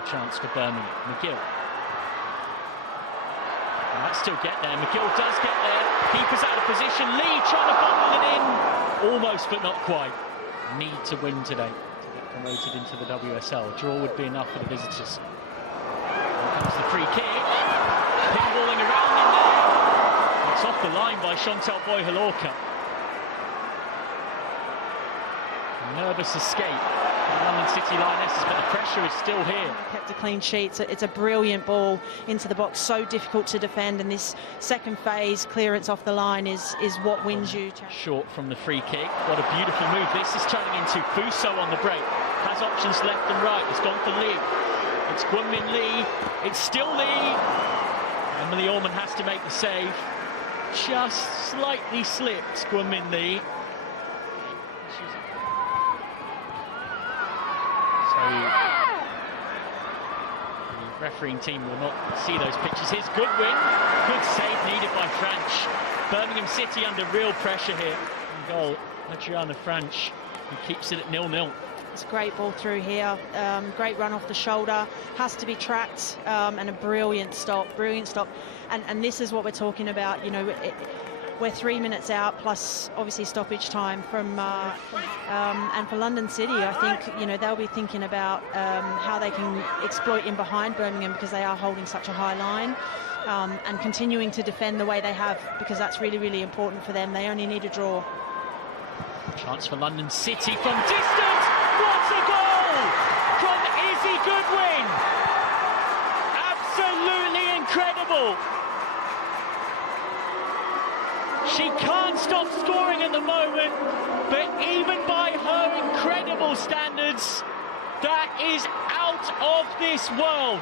Another chance for Birmingham. McGill. Might still get there. McGill does get there. Keeper's out of position. Lee trying to bundle it in. Almost, but not quite. Need to win today to get promoted into the WSL. A draw would be enough for the visitors. Here comes the free kick. Pinballing around in there. It's off the line by Chantal Boyhalorka. Nervous escape. London City Lionesses, but the pressure is still here. Kept a clean sheet. It's a brilliant ball into the box, so difficult to defend, and this second phase clearance off the line is what wins you. Short from the free kick. What a beautiful move this is turning into. Fuso on the break. Has options left and right. It's gone for Lee. It's Gwynmin Lee. It's still Lee. Emily Orman has to make the save. Just slightly slipped Gwynmin Lee. The refereeing team will not see those pictures. Here's Goodwin. Good save needed by French. Birmingham City under real pressure here. And goal, Adriana French, who keeps it at 0-0. It's a great ball through here. Great run off the shoulder. Has to be tracked, and a brilliant stop. And this is what we're talking about. You know, we're 3 minutes out, plus obviously stoppage time from and for London City, I think, you know, they'll be thinking about how they can exploit in behind Birmingham, because they are holding such a high line, and continuing to defend the way they have, because that's really, really important for them. They only need a draw. Chance for London City from distance. What a goal from Izzy Goodwin! Absolutely incredible. She can't stop scoring at the moment, but even by her incredible standards, that is out of this world.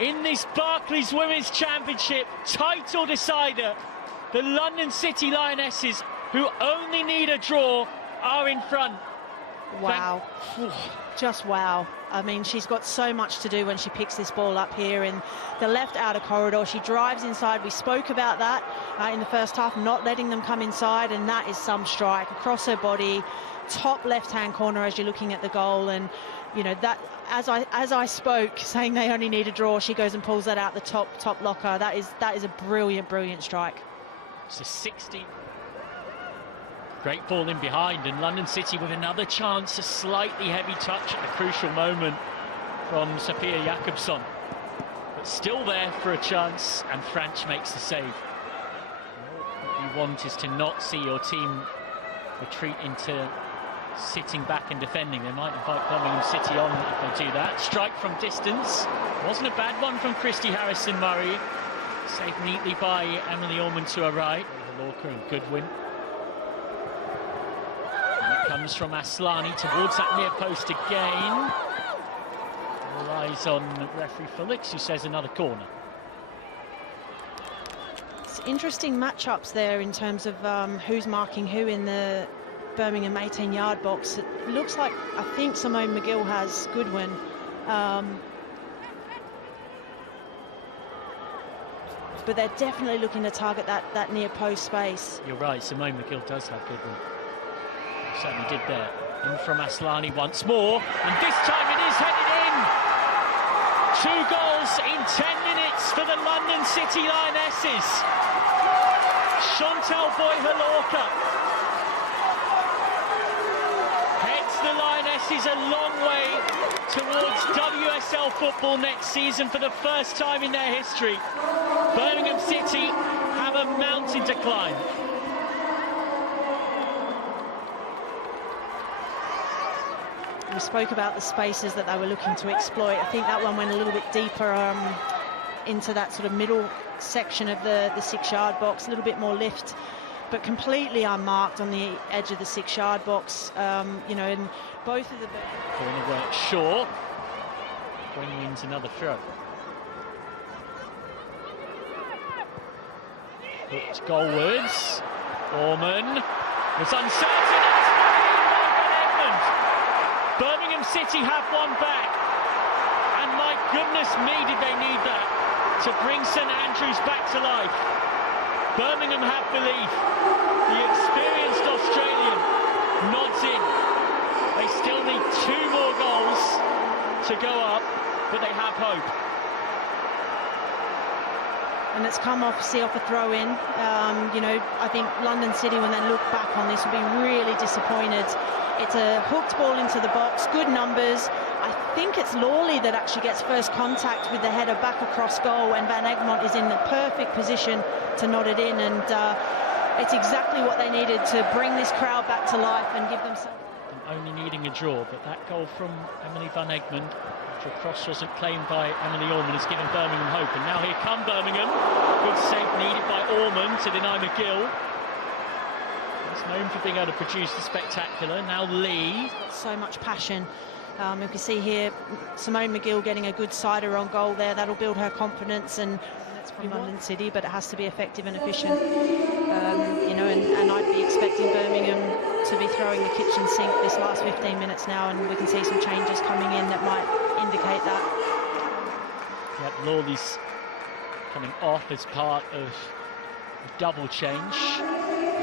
In this Barclays Women's Championship title decider, the London City Lionesses, who only need a draw, are in front. Wow. Just wow. I mean, she's got so much to do when she picks this ball up here in the left outer corridor. She drives inside. We spoke about that in the first half, not letting them come inside, and that is some strike across her body, top left-hand corner as you're looking at the goal. And you know that, as I spoke, saying they only need a draw, she goes and pulls that out the top locker. That is a brilliant strike. It's a 60. Great ball in behind, and London City with another chance. A slightly heavy touch at the crucial moment from Sophia Jakobsson, but still there for a chance, and French makes the save. What you want is to not see your team retreat into sitting back and defending. They might invite Birmingham City on if they do that. Strike from distance. Wasn't a bad one from Christy Harrison-Murray. Saved neatly by Emily Orman to her right. Lorca and Goodwin. Comes from Aslani towards that near post again. All eyes on referee Felix, who says another corner. It's interesting matchups there in terms of who's marking who in the Birmingham 18-yard box. It looks like, I think Simone McGill has Goodwin. But they're definitely looking to target that near post space. You're right, Simone McGill does have Goodwin. Certainly did there. In from Aslani once more, and this time it is headed in. 2 goals in 10 minutes for the London City Lionesses. Chantal Boyhalorka heads the Lionesses a long way towards WSL football next season for the first time in their history. Birmingham City have a mountain to climb. We spoke about the spaces that they were looking to exploit. I think that one went a little bit deeper into that sort of middle section of the 6-yard box, a little bit more lift, but completely unmarked on the edge of the 6-yard box. You know, and both of the corner work Shaw. Quinn wins another throw. Hooked goalwards. Orman was uncertain. Birmingham City have one back, and my goodness me, did they need that to bring St Andrews back to life. Birmingham have belief. The experienced Australian nods in. They still need 2 more goals to to go up, but they have hope. And it's come off a throw-in. You know, I think London City, when they look back on this, will be really disappointed. It's a hooked ball into the box, good numbers. I think it's Lawley that actually gets first contact with the header back across goal, and Van Egmond is in the perfect position to nod it in. And it's exactly what they needed to bring this crowd back to life and give them some. Only needing a draw, but that goal from Emily Van Egmond, after a cross wasn't claimed by Emily Orman, has given Birmingham hope. And now here come Birmingham. Good save needed by Orman to deny McGill. He's known for being able to produce the spectacular. Now Lee. So much passion. You can see here Simone McGill getting a good sider on goal there. That'll build her confidence, and that's from London City, but it has to be effective and efficient. You know, and I'd be expecting Birmingham to be throwing the kitchen sink this last 15 minutes now, and we can see some changes coming in that might indicate that. Yep, Lawley's coming off as part of a double change.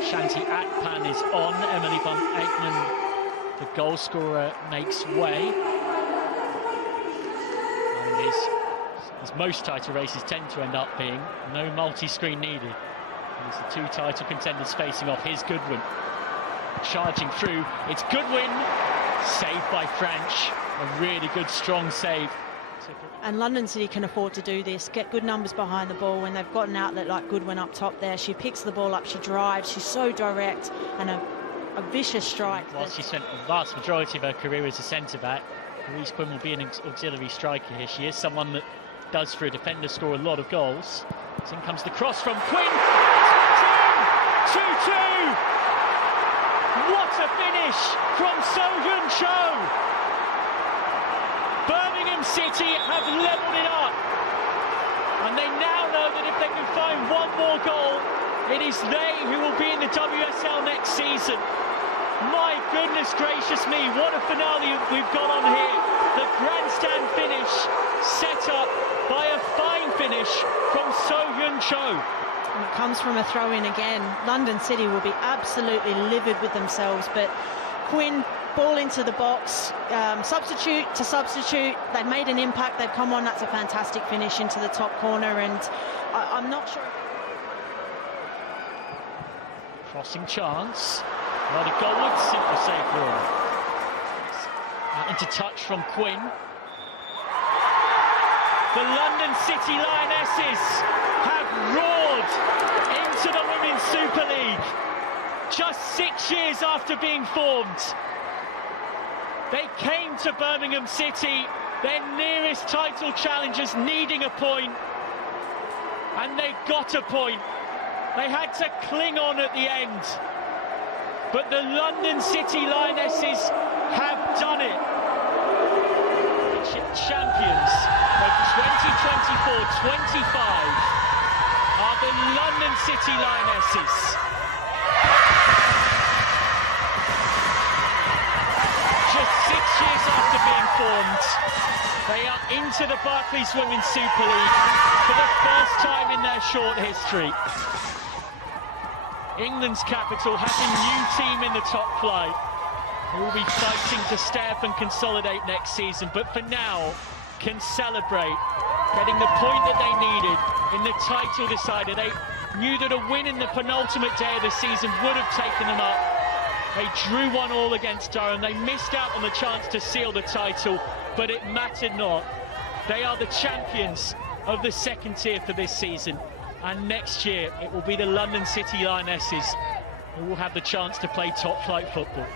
Shanti Akpan is on. Emily Van Egmond, the goal scorer, makes way. And as most title races tend to end up being, no multi-screen needed. There's the two title contenders facing off. Here's Goodwin charging through. It's Goodwin, saved by French. A really good, strong save. And London City can afford to do this, get good numbers behind the ball. When they've got an outlet like Goodwin up top there, she picks the ball up, she drives, she's so direct, and a vicious strike. While she spent the vast majority of her career as a centre-back, Louise Quinn will be an auxiliary striker here. She is someone that does, for a defender, score a lot of goals. So in comes the cross from Quinn. 2-2! What a finish from So-Hyun Cho! Birmingham City have levelled it up, and they now know that if they can find one more goal, it is they who will be in the WSL next season. My goodness gracious me, what a finale we've got on here. The grandstand finish set up by a fine finish from So-Hyun Cho. And it comes from a throw-in again. London City will be absolutely livid with themselves, but Quinn, ball into the box, substitute to substitute. They've made an impact, they've come on. That's a fantastic finish into the top corner, and I'm not sure. Crossing chance. Not a goal, simple save for him. Into touch from Quinn. The London City Lionesses have roared into the Women's Super League. Just 6 years after being formed, they came to Birmingham City, their nearest title challengers, needing a point, and they got a point. They had to cling on at the end, but the London City Lionesses have done it. Champions of 2024-25 are the London City Lionesses. Just 6 years after being formed, they are into the Barclays Women's Super League for the first time in their short history. England's capital has a new team in the top flight who will be fighting to stay up and consolidate next season, but for now can celebrate getting the point that they needed in the title decider. They knew that a win in the penultimate day of the season would have taken them up. They drew 1-1 against Durham. They missed out on the chance to seal the title, but it mattered not. They are the champions of the second tier for this season, and next year it will be the London City Lionesses who will have the chance to play top flight football.